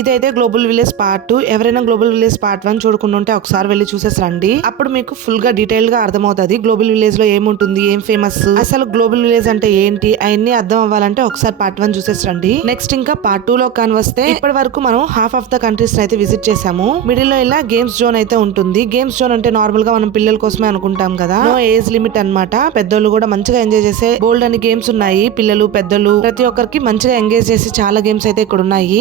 ఇదైతే global village part 2. ఎవరైనా global village part 1 చూడకుండా ఉంటే ఒకసారి వెళ్ళి చూసేసి రండి. అప్పుడు మీకు ఫుల్ గా డీటెయిల్ గా అర్థమవుతుంది గ్లోబల్ విలేజ్ లో ఏముంటుంది, ఏం ఫేమస్, అసలు గ్లోబల్ విలేజ్ అంటే ఏంటి, అవన్నీ అర్థం అవ్వాలంటే ఒకసారి పార్ట్ 1 చూసేసి రండి. నెక్స్ట్ ఇంకా పార్ట్ 2 లో కాని వస్తే ఇప్పటి వరకు మనం హాఫ్ ఆఫ్ ద కంట్రీస్ అయితే విజిట్ చేసాము. మిడిల్ లో ఇలా గేమ్స్ జోన్ అయితే ఉంటుంది. గేమ్స్ జోన్ అంటే నార్మల్ గా మనం పిల్లల కోసమే అనుకుంటాం కదా, నో ఏజ్ లిమిట్ అన్నమాట. పెద్దోళ్ళు కూడా మంచిగా ఎంజాయ్ చేసే బోల్డ్ అని గేమ్స్ ఉన్నాయి. పిల్లలు పెద్దలు ప్రతి ఒక్కరికి మంచిగా ఎంగేజ్ చేసి చాలా గేమ్స్ అయితే ఇక్కడ ఉన్నాయి.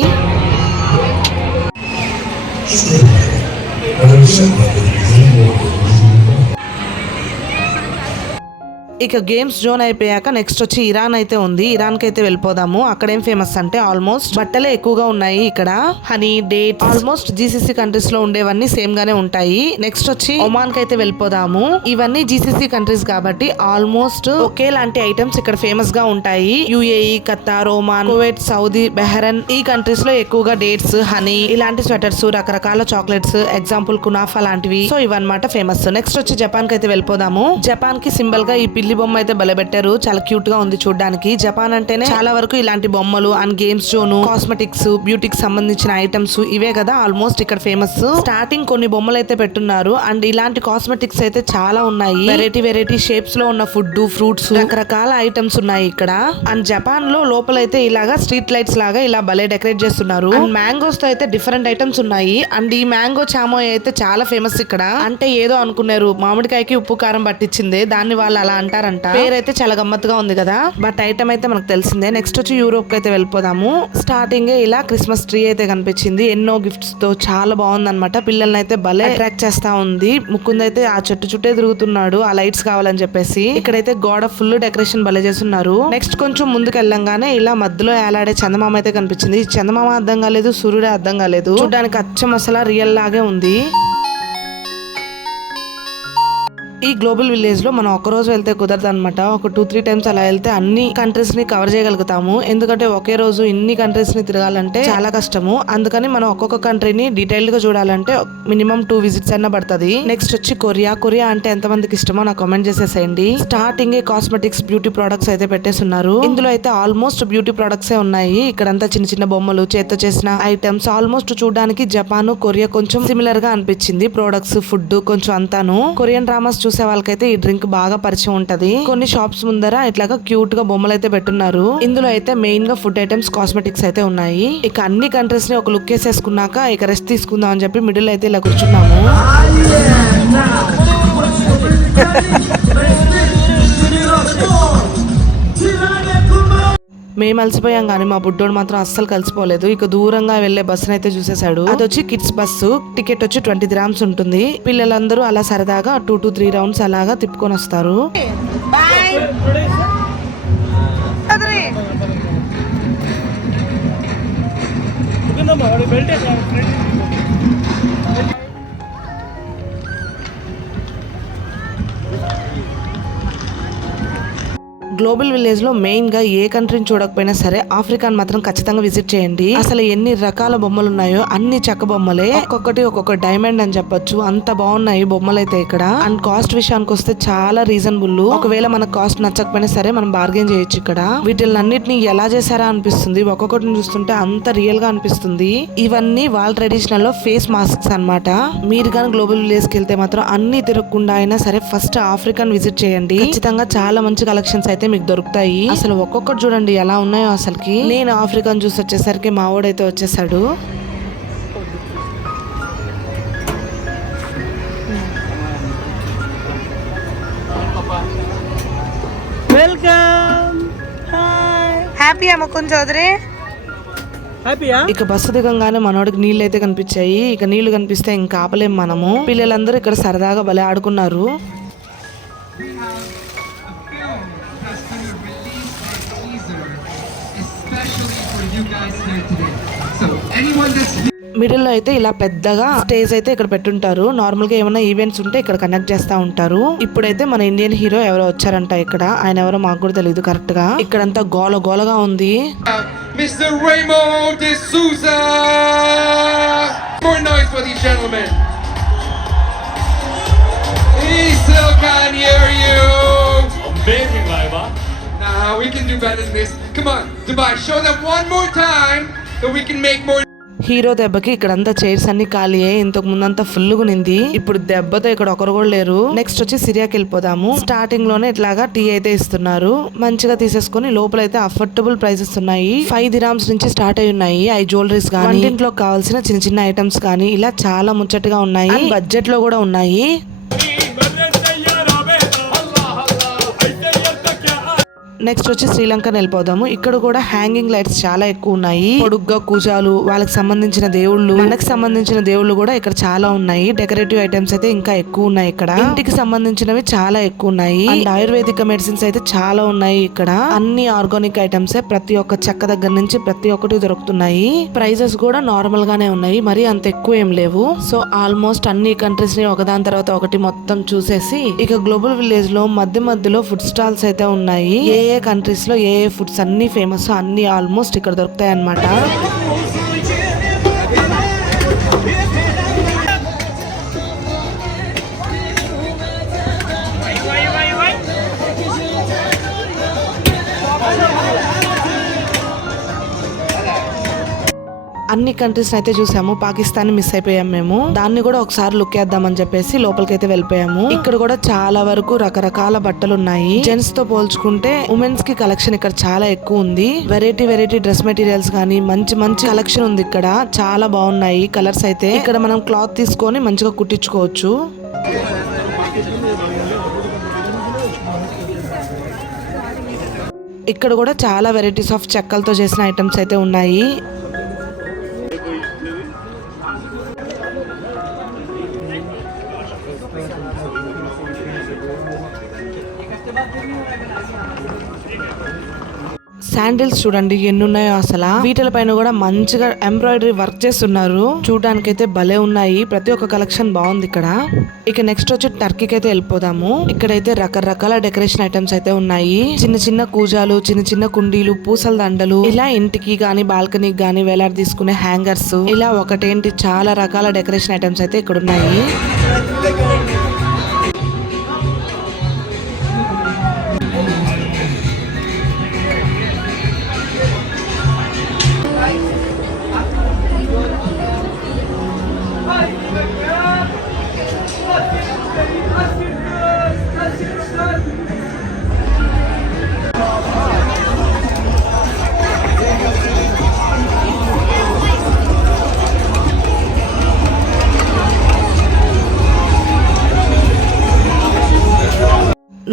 ఇక గేమ్స్ జోన్ అయిపోయాక నెక్స్ట్ వచ్చి ఇరాన్ అయితే ఉంది. ఇరాన్ కి అయితే వెళ్ళిపోదాము. అక్కడ ఏం ఫేమస్ అంటే ఆల్మోస్ట్ బట్టలే ఎక్కువగా ఉన్నాయి. ఇక్కడ honey, date, almost GCC countries లో ఉండేవన్నీ సేమ్ గానే ఉంటాయి. నెక్స్ట్ వచ్చి ఒమాన్ కి అయితే వెళ్ళిపోదాము. ఇవన్నీ జీసీసీ కంట్రీస్ కాబట్టి ఆల్మోస్ట్ ఒకేలాంటి ఐటమ్స్ ఇక్కడ ఫేమస్ గా ఉంటాయి. UAE, Qatar, Oman, Kuwait, Saudi, Bahrain ఈ కంట్రీస్ లో ఎక్కువగా డేట్స్, హనీ ఇలాంటి స్వెటర్స్, రకరకాల చాక్లెట్స్, ఎగ్జాంపుల్ కునాఫా లాంటివి. సో ఇవన్నమాట ఫేమస్. నెక్స్ట్ వచ్చి జపాన్ కి అయితే వెళ్ళిపోదాము. జపాన్ కి సింబల్ గా ఈ పిల్లి బొమ్మ అయితే బలపెట్టారు. చాలా క్యూట్ గా ఉంది చూడడానికి. జపాన్ అంటేనే చాలా వరకు ఇలాంటి బొమ్మలు అండ్ గేమ్స్ జోన్, కాస్మెటిక్స్, బ్యూటీకి సంబంధించిన ఐటమ్స్ ఇవే కదా ఆల్మోస్ట్ ఇక్కడ ఫేమస్. స్టార్టింగ్ కొన్ని బొమ్మలు అయితే పెట్టున్నారు అండ్ ఇలాంటి కాస్మెటిక్స్ అయితే చాలా ఉన్నాయి. వెరైటీ షేప్స్ లో ఉన్న ఫుడ్, ఫ్రూట్స్, రకరకాల ఐటమ్స్ ఉన్నాయి ఇక్కడ. అండ్ జపాన్ లో లోపలైతే ఇలాగా స్ట్రీట్ లైట్స్ లాగా ఇలా భలే డెకరేట్ చేస్తున్నారు. అండ్ మ్యాంగోస్ తో అయితే డిఫరెంట్ ఐటమ్స్ ఉన్నాయి. అండ్ ఈ మ్యాంగో చామోయ్ అయితే చాలా ఫేమస్ ఇక్కడ. అంటే ఏదో అనుకున్నారు మామిడికాయకి ఉప్పు కారం పట్టించింది, దాన్ని వాళ్ళు అలా అంటారంట. పేరైతే చాలా గమ్మత్తుగా ఉంది కదా, బట్ ఐటమ్ అయితే మనకు తెలిసిందే. నెక్స్ట్ వచ్చి యూరోప్ కి అయితే వెళ్ళిపోదాము. స్టార్టింగ్ ఇలా క్రిస్మస్ ట్రీ అయితే కనిపించింది ఎన్నో గిఫ్ట్స్ తో. చాలా బాగుంది అనమాట. పిల్లల్ని అయితే భలే అట్రాక్ట్ చేస్తా ఉంది. ముకుందైతే ఆ చెట్టు చుట్టే తిరుగుతున్నాడు ఆ లైట్స్ కావాలని చెప్పేసి. ఇక్కడైతే గోడ ఫుల్ డెకరేషన్ భలే చేస్తున్నారు. నెక్స్ట్ కొంచెం ముందుకు వెళ్ళంగానే ఇలా మధ్యలో ఏలాడే చందమామ అయితే కనిపించింది. చందమామ అర్థం కాలేదు, సూర్యుడే అర్థం కాలేదు. చూడడానికి అచ్చం అసలు రియల్ లాగే ఉంది. ఈ గ్లోబల్ విలేజ్ లో మనం ఒక రోజు వెళ్తే కుదరదు అనమాట. ఒక 2-3 టైమ్స్ అలా వెళ్తే అన్ని కంట్రీస్ ని కవర్ చేయగలుగుతాము. ఎందుకంటే ఒకే రోజు ఇన్ని కంట్రీస్ ని తిరగాలంటే చాలా కష్టము. అందుకని మనం ఒక్కొక్క కంట్రీని డీటెయిల్డ్ గా చూడాలంటే మినిమం 2 విజిట్స్ అన్న పడుతుంది. నెక్స్ట్ వచ్చి కొరియా. కొరియా అంటే ఎంత మందికి ఇష్టమో నాకు కామెంట్ చేసేసేయండి. స్టార్టింగ్ కాస్మెటిక్స్, బ్యూటీ ప్రొడక్ట్స్ అయితే పెట్టేస్తున్నారు. ఇందులో అయితే ఆల్మోస్ట్ బ్యూటీ ప్రొడక్ట్స్ ఉన్నాయి. ఇక్కడంతా చిన్న చిన్న బొమ్మలు, చేత్తో చేసిన ఐటమ్స్. ఆల్మోస్ట్ చూడడానికి జపాన్, కొరియా కొంచెం సిమిలర్ గా అనిపించింది. ప్రొడక్ట్స్, ఫుడ్ కొంచెం అంతాను. కొరియన్ డ్రామాస్ చూసే వాళ్ళకైతే ఈ డ్రింక్ బాగా పరిచయం ఉంటది. కొన్ని షాప్స్ ముందర ఇట్లాగా క్యూట్ గా బొమ్మలు అయితే పెట్టున్నారు. ఇందులో అయితే మెయిన్ గా ఫుడ్ ఐటమ్స్, కాస్మెటిక్స్ అయితే ఉన్నాయి. ఇక అన్ని కంట్రీస్ ని ఒక లుక్ వేసేసుకున్నాక ఇక రెస్ట్ తీసుకుందాం అని చెప్పి మిడిల్ అయితే ఇలా కూర్చున్నాము. మేము అలసిపోయాం కానీ మా బుడ్డోడు మాత్రం అస్సలు కలిసిపోలేదు. ఇక దూరంగా వెళ్లే బస్సును అయితే చూసేశాడు. అది వచ్చి కిడ్స్ బస్సు. టికెట్ వచ్చి 20 dirhams ఉంటుంది. పిల్లలందరూ అలా సరదాగా 2 to 3 rounds అలాగా తిప్పుకొని వస్తారు. గ్లోబల్ విలేజ్ లో మెయిన్ గా ఏ కంట్రీని చూడకపోయినా సరే ఆఫ్రికాని మాత్రం ఖచ్చితంగా విజిట్ చేయండి. అసలు ఎన్ని రకాల బొమ్మలు ఉన్నాయో అన్ని చెక్క బొమ్మలే. ఒక్కొక్కటి ఒక్కొక్క డైమండ్ అని చెప్పొచ్చు. అంత బాగున్నాయి బొమ్మలు అయితే ఇక్కడ. అండ్ కాస్ట్ విషయానికి వస్తే చాలా రీజనబుల్. ఒకవేళ మనకు కాస్ట్ నచ్చకపోయినా సరే మనం బార్గెన్ చేయొచ్చు ఇక్కడ. వీటిలన్నిటిని ఎలా చేశారా అనిపిస్తుంది. ఒక్కొక్కటిని చూస్తుంటే అంత రియల్ గా అనిపిస్తుంది. ఇవన్నీ వాళ్ళ ట్రెడిషనల్ లో ఫేస్ మాస్క్స్ అన్నమాట. మీరు కానీ గ్లోబల్ విలేజ్ కి వెళ్తే మాత్రం అన్ని తిరగకుండా అయినా సరే ఫస్ట్ ఆఫ్రికాన్ విజిట్ చేయండి. ఖచ్చితంగా చాలా మంచి కలెక్షన్స్ అయితే మీకు దొరుకుతాయి. అసలు ఒక్కొక్కటి చూడండి ఎలా ఉన్నాయో అసలుకి. నేను ఆఫ్రికాన్ చూసి వచ్చేసరికి మా వాడైతే వచ్చేసాడు. Welcome. Hi. Happy Mukund Chaudhary. హ్యాపీయా? ఇక బస్సు దిగంగానే మనోడికి నీళ్ళు అయితే కనిపించాయి. ఇక నీళ్లు కనిపిస్తే ఇంకా ఆపలేం మనము. పిల్లలందరూ ఇక్కడ సరదాగా భలే ఆడుకున్నారు. మిడిల్ లో అయితే ఇలా పెద్దగా స్టేజ్ అయితే ఇక్కడ పెట్టుంటారు. నార్మల్ గా ఏమైనా ఈవెంట్స్ ఉంటే ఇక్కడ కండక్ట్ చేస్తా ఉంటారు. ఇప్పుడైతే మన ఇండియన్ హీరో ఎవరో వచ్చారంట ఇక్కడ. ఆయన ఎవరో మాకు కూడా తెలియదు కరెక్ట్ గా. ఇక్కడంతా గోల గోలగా ఉంది. Mr. Raymond D'Souza! More noise for these gentlemen. He still can't hear you. Amazing live, huh? Nah, we can do better than this. Come on, Dubai, show them one more time that we can make more. Hero దెబ్బకి ఇక్కడంతా chairs అన్ని ఖాళీ అయ్యి ఇంతకు ముందంతా full గునింది. ఇప్పుడు దెబ్బతో ఇక్కడ ఒకరు కూడా లేరు. నెక్స్ట్ వచ్చి సిరియాకి వెళ్ళిపోదాము. స్టార్టింగ్ లోనే ఇట్లాగా టీ అయితే ఇస్తున్నారు. మంచిగా తీసేసుకుని లోపలైతే అఫోర్డబుల్ ప్రైసెస్ ఉన్నాయి. 5 dirhams నుంచి స్టార్ట్ అయి ఉన్నాయి. ఐ జ్యువెలరీస్ గానీ ఇంట్లో కావాల్సిన చిన్న చిన్న ఐటమ్స్ కానీ ఇలా చాలా ముచ్చటగా ఉన్నాయి. బడ్జెట్ లో కూడా ఉన్నాయి. నెక్స్ట్ వచ్చి శ్రీలంకన్ వెళ్ళిపోదాము. ఇక్కడ కూడా హ్యాంగింగ్ లైట్స్ చాలా ఎక్కువ ఉన్నాయి. పొడుగ్గా కూజాలు, వాళ్ళకి సంబంధించిన దేవుళ్ళు, మనకు సంబంధించిన దేవుళ్ళు కూడా ఇక్కడ చాలా ఉన్నాయి. డెకరేటివ్ ఐటమ్స్ అయితే ఇంకా ఎక్కువ ఉన్నాయి. ఇక్కడ ఇంటికి సంబంధించినవి చాలా ఎక్కువ ఉన్నాయి. అండ్ ఆయుర్వేదిక మెడిసిన్స్ అయితే చాలా ఉన్నాయి. ఇక్కడ అన్ని ఆర్గానిక్ ఐటమ్స్ ప్రతి ఒక్క చెక్క దగ్గర నుంచి ప్రతి ఒక్కటి దొరుకుతున్నాయి. ప్రైజెస్ కూడా నార్మల్ గానే ఉన్నాయి, మరి అంత ఎక్కువ ఏం లేవు. సో ఆల్మోస్ట్ అన్ని కంట్రీస్ ని ఒకదాని తర్వాత ఒకటి మొత్తం చూసేసి ఇక గ్లోబల్ విలేజ్ లో మధ్యలో ఫుడ్ స్టాల్స్ అయితే ఉన్నాయి. ఏ కంట్రీస్ లో ఏ ఫుడ్స్ అన్ని ఫేమస్ అన్ని ఆల్మోస్ట్ ఇక్కడ దొరుకుతాయి అన్నమాట. అన్ని కంట్రీస్ అయితే చూసాము. పాకిస్తాన్ మిస్ అయిపోయాం మేము. దాన్ని కూడా ఒకసారి లుక్ వేద్దామని చెప్పేసి లోపలికైతే వెళ్ళిపోయాము. ఇక్కడ కూడా చాలా వరకు రకరకాల బట్టలు ఉన్నాయి. జెంట్స్ తో పోల్చుకుంటే ఉమెన్స్ కి కలెక్షన్ ఇక్కడ చాలా ఎక్కువ ఉంది. వెరైటీ డ్రెస్ మెటీరియల్స్ కానీ మంచి కలెక్షన్ ఉంది. ఇక్కడ చాలా బాగున్నాయి కలర్స్ అయితే. ఇక్కడ మనం క్లాత్ తీసుకొని మంచిగా కుట్టించుకోవచ్చు. ఇక్కడ కూడా చాలా వెరైటీస్ ఆఫ్ చెక్కలతో చేసిన ఐటమ్స్ అయితే ఉన్నాయి. శాండిల్స్ చూడండి ఎన్ని ఉన్నాయో అసలు. వీటిల పైన కూడా మంచిగా ఎంబ్రాయిడరీ వర్క్ చేస్తున్నారు. చూడడానికి అయితే భలే ఉన్నాయి. ప్రతి ఒక్క కలెక్షన్ బాగుంది ఇక్కడ. ఇక నెక్స్ట్ వచ్చి టర్కీకి అయితే వెళ్ళిపోదాము. ఇక్కడైతే రకరకాల డెకరేషన్ ఐటమ్స్ అయితే ఉన్నాయి. చిన్న కూజాలు, చిన్న కుండీలు, పూసల దండలు, ఇలా ఇంటికి గానీ బాల్కనీకి గానీ వేలాడి తీసుకునే హ్యాంగర్స్, ఇలా ఒకటేంటి చాలా రకాల డెకరేషన్ ఐటమ్స్ అయితే ఇక్కడ ఉన్నాయి.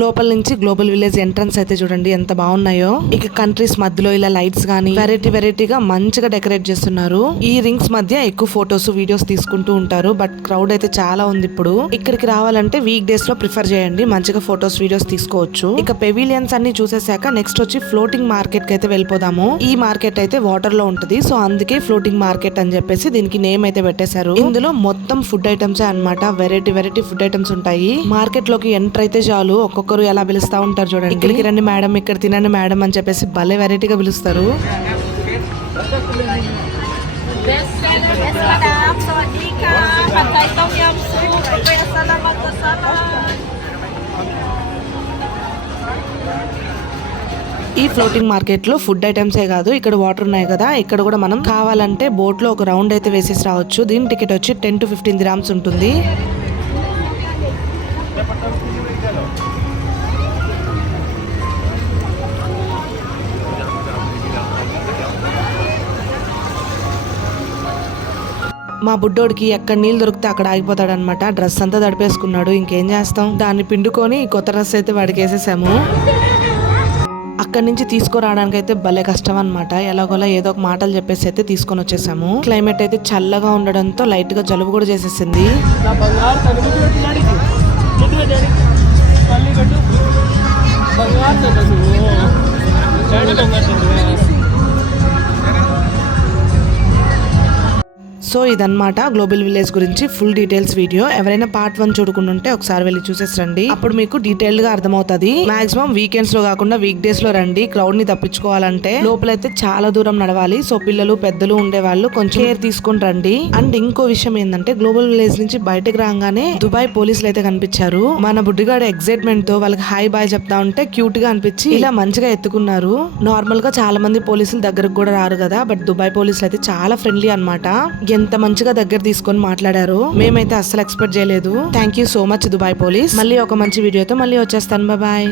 లోపల నుంచి గ్లోబల్ విలేజ్ ఎంట్రన్స్ అయితే చూడండి ఎంత బాగున్నాయో. ఇక కంట్రీస్ మధ్యలో ఇలా లైట్స్ గానీ వెరైటీగా మంచిగా డెకరేట్ చేస్తున్నారు. ఈ రింగ్స్ మధ్య ఎక్కువ ఫొటోస్ వీడియోస్ తీసుకుంటూ ఉంటారు. బట్ క్రౌడ్ అయితే చాలా ఉంది ఇప్పుడు. ఇక్కడికి రావాలంటే వీక్ డేస్ లో ప్రిఫర్ చేయండి. మంచిగా ఫొటోస్ వీడియోస్ తీసుకోవచ్చు. ఇక పెవిలియన్స్ అన్ని చూసేసాక నెక్స్ట్ వచ్చి ఫ్లోటింగ్ మార్కెట్ కి అయితే వెళ్ళిపోదాము. ఈ మార్కెట్ అయితే వాటర్ లో ఉంటది. సో అందుకే ఫ్లోటింగ్ మార్కెట్ అని చెప్పేసి దీనికి నేమ్ అయితే పెట్టేశారు. ఇందులో మొత్తం ఫుడ్ ఐటమ్స్ అన్నమాట. వెరైటీ ఫుడ్ ఐటమ్స్ ఉంటాయి. మార్కెట్ లోకి ఎంటర్ అయితే చాలు ఒక్కొక్కరు ఎలా పిలుస్తా ఉంటారు చూడండి. ఇక్కడికి రండి మేడం, ఇక్కడ తినండి మేడం అని చెప్పేసి భలే వెరైటీగా పిలుస్తారు. ఈ ఫ్లోటింగ్ మార్కెట్ లో ఫుడ్ ఐటమ్సే కాదు, ఇక్కడ వాటర్ ఉన్నాయి కదా, ఇక్కడ కూడా మనం కావాలంటే బోట్ లో ఒక రౌండ్ అయితే వేసేసి రావచ్చు. దీని టికెట్ వచ్చి 10 to 15 dirhams ఉంటుంది. మా బుడ్డోడికి ఎక్కడ నీళ్ళు దొరికితే అక్కడ ఆగిపోతాడు అనమాట. డ్రెస్ అంతా తడిపేసుకున్నాడు. ఇంకేం చేస్తాం, దాన్ని పిండుకొని కొత్త డ్రెస్ అయితే వాడికి వేసేసాము. అక్కడి నుంచి తీసుకురావడానికి అయితే భలే కష్టం అనమాట. ఎలాగోలా ఏదో ఒక మాటలు చెప్పేసి అయితే తీసుకొని వచ్చేసాము. క్లైమేట్ అయితే చల్లగా ఉండడంతో లైట్ గా జలుబు కూడా చేసేసింది. సో ఇదన్నమాట గ్లోబల్ విలేజ్ గురించి ఫుల్ డీటెయిల్స్ వీడియో. ఎవరైనా పార్ట్ 1 చూడకుండా ఒకసారి వెళ్ళి చూసేసి రండి, అప్పుడు మీకు డీటెయిల్డ్ గా అర్థమవుతుంది. మాక్సిమం వీకెండ్స్ లో కాకుండా వీక్ డేస్ లో రండి. క్రౌడ్ ని తప్పించుకోవాలంటే లోపలైతే చాలా దూరం నడవాలి. సో పిల్లలు పెద్దలు ఉండే వాళ్ళు కొంచెం కేర్ తీసుకుని రండి. అండ్ ఇంకో విషయం ఏంటంటే గ్లోబల్ విలేజ్ నుంచి బయటకు రాగానే దుబాయ్ పోలీసులు అయితే కనిపించారు. మన బుడ్డిగాడు ఎక్సైట్మెంట్ తో వాళ్ళకి హాయ్ బాయ్ చెప్తా ఉంటే క్యూట్ గా అనిపించి ఇలా మంచిగా ఎత్తుకున్నారు. నార్మల్ గా చాలా మంది పోలీసులు దగ్గరకు కూడా రారు కదా, బట్ దుబాయ్ పోలీసులు అయితే చాలా ఫ్రెండ్లీ అన్నమాట. ఎంత మంచిగా దగ్గర తీసుకొని మాట్లాడారు, మేమైతే అస్సలు ఎక్స్పెక్ట్ చేయలేదు. Thank you so much Dubai police. మళ్ళీ ఒక మంచి వీడియోతో మళ్ళీ వచ్చేస్తాను. బాయ్.